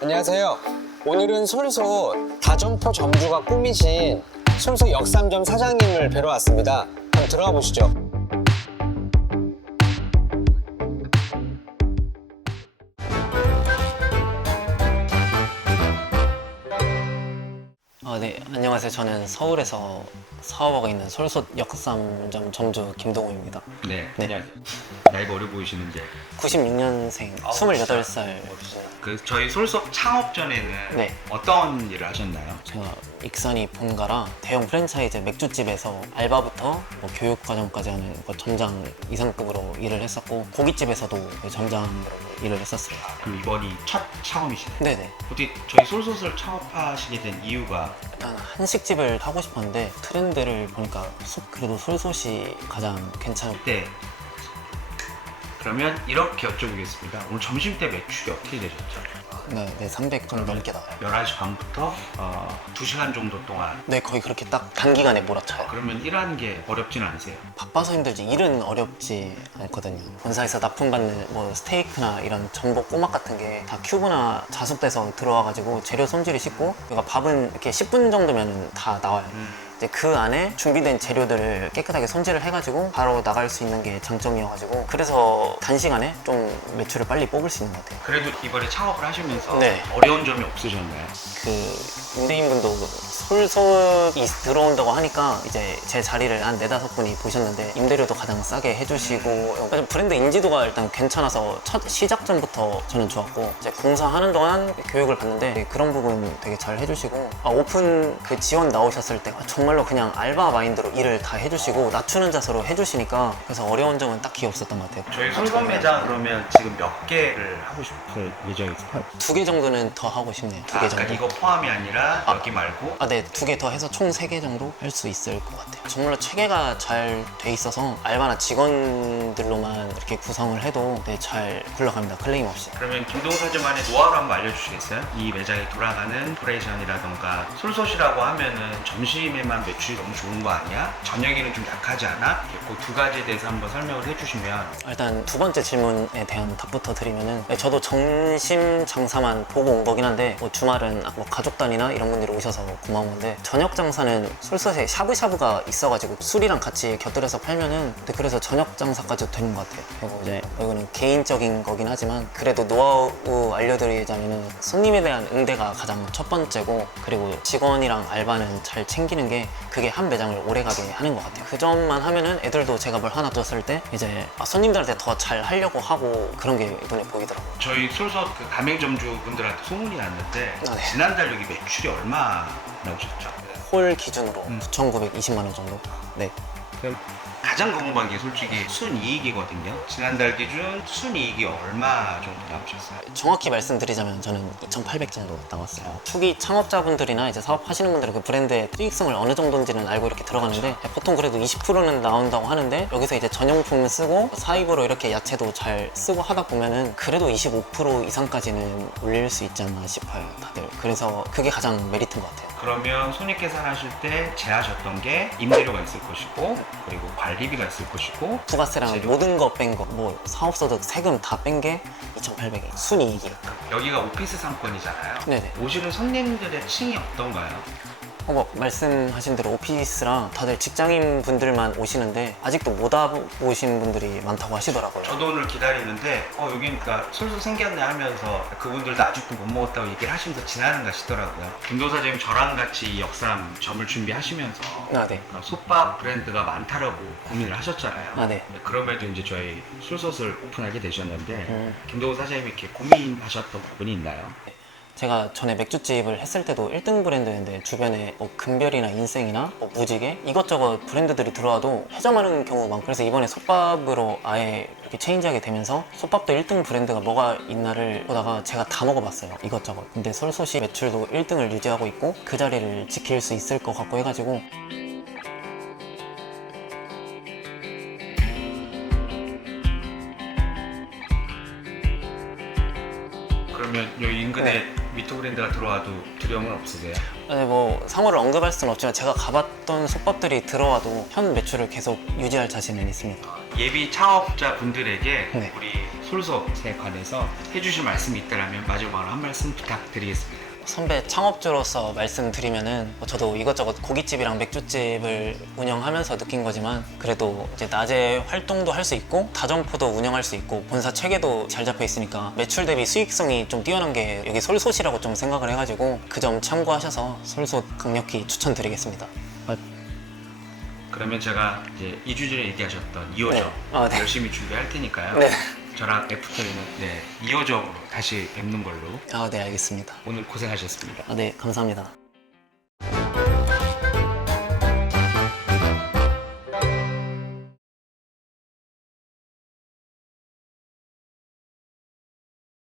안녕하세요. 오늘은 솔소 다점포 점주가 꾸미신 솔소 역삼점 사장님을 뵈러 왔습니다. 한번 들어가 보시죠. 아, 네. 안녕하세요. 저는 서울에서 사업하고 있는 솔솥 역삼점 점주 김동호입니다. 네, 네. 그냥 나이가 어려 보이시는데 96년생, 28살. 그 저희 솔속 창업 전에는 네. 어떤 일을 하셨나요? 제가 익산이 본가라 대형 프랜차이즈 맥주집에서 알바부터 뭐 교육 과정까지 하는 그 점장 이상급으로 일을 했었고 고깃집에서도 그 점장으로 일을 했었어요. 그럼 이번이 첫 창업이시네요. 네네. 어떻게 저희 솔솥을 창업하시게 된 이유가 일단 한식집을 하고 싶었는데 트렌드를 보니까 소- 그래도 솔솥이 가장 괜찮고 네. 그러면 이렇게 여쭤보겠습니다. 오늘 점심 때 매출이 어떻게 되셨죠? 네, 네, 300 좀 넘게 나와요. 11시 반부터 어, 2시간 정도 동안 네, 거의 그렇게 딱 단기간에 몰아쳐요. 그러면 일하는 게 어렵지는 않으세요? 바빠서 힘들지 일은 어렵지 않거든요. 본사에서 납품받는 뭐 스테이크나 이런 전복 꼬막 같은 게 다 큐브나 자습돼서 들어와가지고 재료 손질이 쉽고 그러니까 밥은 이렇게 10분 정도면 다 나와요. 이제 그 안에 준비된 재료들을 깨끗하게 손질을 해가지고 바로 나갈 수 있는 게 장점이어가지고 그래서 단시간에 좀 매출을 빨리 뽑을 수 있는 것 같아요. 그래도 이번에 창업을 하시면서 네. 어려운 점이 없으셨나요? 그 임대인분도 솔솔이 들어온다고 하니까 이제 제 자리를 한 네다섯 분이 보셨는데 임대료도 가장 싸게 해주시고 브랜드 인지도가 일단 괜찮아서 첫 시작 전부터 저는 좋았고 이제 공사하는 동안 교육을 받는데 그런 부분 되게 잘 해주시고 아, 오픈 그 지원 나오셨을 때 아, 정말로 그냥 알바 마인드로 일을 다 해주시고 낮추는 자세로 해주시니까 그래서 어려운 점은 딱히 없었던 것 같아요. 저희 솔건 매장 그러면 지금 몇 개를 하고 싶을 예정이세요? 두 개 정도는 더 하고 싶네요. 두 아, 개 그러니까 정도. 이거 포함이 아니라 아. 여기 말고 아, 네. 두 개 더 해서 총 세 개 정도 할 수 있을 것 같아요. 정말로 체계가 잘 돼 있어서 알바나 직원들로만 이렇게 구성을 해도 네, 잘 굴러갑니다. 클레임 없이. 그러면 김동사점만의 노하우를 한번 알려주시겠어요? 이 매장에 돌아가는 오퍼레이션이라던가 솔솥이라고 하면은 점심에만 매출이 너무 좋은 거 아니야? 저녁에는 좀 약하지 않아? 그 두 가지에 대해서 한번 설명을 해주시면 일단 두 번째 질문에 대한 답부터 드리면은 네, 저도 점심 장사만 보고 온 거긴 한데 뭐 주말은 뭐 가족 단위나 이런 분들이 오셔서 고마운 건데 저녁 장사는 솔솥에 샤브샤브가 있어가지고 술이랑 같이 곁들여서 팔면은 네, 그래서 저녁 장사까지 되는 것 같아요. 그리고 이제 이거는 개인적인 거긴 하지만 그래도 노하우 알려드리자면은 손님에 대한 응대가 가장 첫 번째고 그리고 직원이랑 알바는 잘 챙기는 게 그게 한 매장을 오래 가게 하는 것 같아요. 그 점만 하면은 애들도 제가 뭘 하나 줬을 때 이제 아, 손님들한테 더 잘 하려고 하고 그런 게 눈에 보이더라고요. 저희 솔솥 그 가맹점주 분들한테 소문이 났는데 아, 네. 지난달 여기 매출이 얼마 나오셨죠? 홀 기준으로 음. 9,920만 원 정도. 네. 그럼 가장 궁금한 게 솔직히 순이익이거든요. 지난달 기준 순이익이 얼마 정도 나오셨어요? 정확히 말씀드리자면 저는 2,800 정도 나왔어요. 초기 창업자분들이나 이제 사업하시는 분들은 그 브랜드의 수익성을 어느 정도인지는 알고 이렇게 들어가는데 보통 그래도 20%는 나온다고 하는데 여기서 이제 전용품 쓰고 사입으로 이렇게 야채도 잘 쓰고 하다 보면은 그래도 25% 이상까지는 올릴 수 있지 않나 싶어요, 다들. 그래서 그게 가장 메리트인 것 같아요. 그러면 손익 계산하실 때 제하셨던 게 임대료가 있을 것이고 그리고 관리비가 있을 것이고 부가세랑 재료. 모든 거 뺀 거, 뭐 사업소득 세금 다 뺀 게 2,800이 순이익이. 여기가 오피스 상권이잖아요. 네네. 오시는 손님들의 층이 어떤가요? 어, 뭐 말씀하신 대로 오피스랑 다들 직장인 분들만 오시는데 아직도 못 와보신 분들이 많다고 하시더라고요. 저도 오늘 기다리는데 어 여기 그러니까 솔솔 생겼네 하면서 그분들도 아직도 못 먹었다고 얘기를 하시면서 지나는 가시더라고요. 김도사 님 저랑 같이 이 역삼 점을 준비하시면서 아, 네. 솥밥 브랜드가 많다라고 고민을 하셨잖아요. 아, 네. 그럼에도 이제 저희 술솥을 오픈하게 되셨는데 음. 김도우 사장님이 이렇게 고민하셨던 부분이 있나요? 제가 전에 맥주집을 했을 때도 1등 브랜드였는데 주변에 뭐 금별이나 인생이나 뭐 무지개 이것저것 브랜드들이 들어와도 해점하는 경우가 많고 그래서 이번에 솥밥으로 아예 이렇게 체인지하게 되면서 솥밥도 1등 브랜드가 뭐가 있나를 보다가 제가 다 먹어봤어요 이것저것. 근데 솔솥이 매출도 1등을 유지하고 있고 그 자리를 지킬 수 있을 것 같고 해가지고 그러면 여기 인근에 네. 미토 브랜드가 들어와도 두려움은 없으세요? 아니 뭐 상호를 언급할 수는 없지만 제가 가봤던 솥밥들이 들어와도 현 매출을 계속 유지할 자신은 있습니다 예비 창업자 분들에게 네. 우리 솔솥에 관해서 해주실 말씀이 있다면 마지막으로 한 말씀 부탁드리겠습니다. 선배 창업주로서 말씀드리면은 뭐 저도 이것저것 고깃집이랑 맥주집을 운영하면서 느낀 거지만 그래도 이제 낮에 활동도 할 수 있고 다점포도 운영할 수 있고 본사 체계도 잘 잡혀 있으니까 매출 대비 수익성이 좀 뛰어난 게 여기 솔솥이라고 좀 생각을 해가지고 그 점 참고하셔서 솔솥 강력히 추천드리겠습니다. 아, 그러면 제가 이제 2주 전에 얘기하셨던 2호점 네. 아, 네. 열심히 준비할 테니까요. 네. 저랑 애프터는 네, 2호점으로 다시 뵙는 걸로 아, 네 알겠습니다. 오늘 고생하셨습니다. 아, 네 감사합니다.